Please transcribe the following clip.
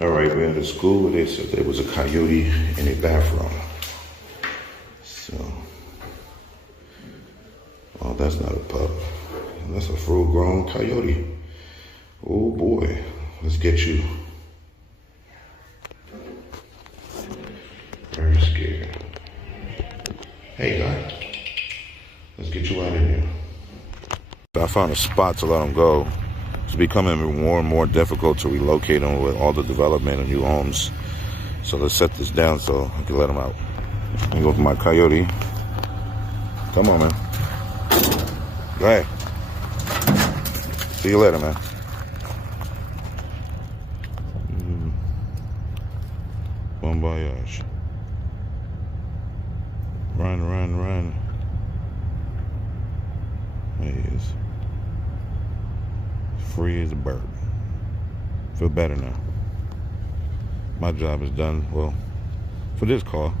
All right, we're at a school where they said there was a coyote in a bathroom. So, oh, that's not a pup. That's a full-grown coyote. Oh boy, let's get you. Very scared. Hey, guy, let's get you out of here. I found a spot to let him go. It's becoming more and more difficult to relocate them with all the development and new homes. So let's set this down so I can let him out. Let me go for my coyote. Come on, man. Go ahead. See you later, man. Bon voyage. Run, run, run. There he is. Free as a bird. Feel better now. My job is done. Well, for this call.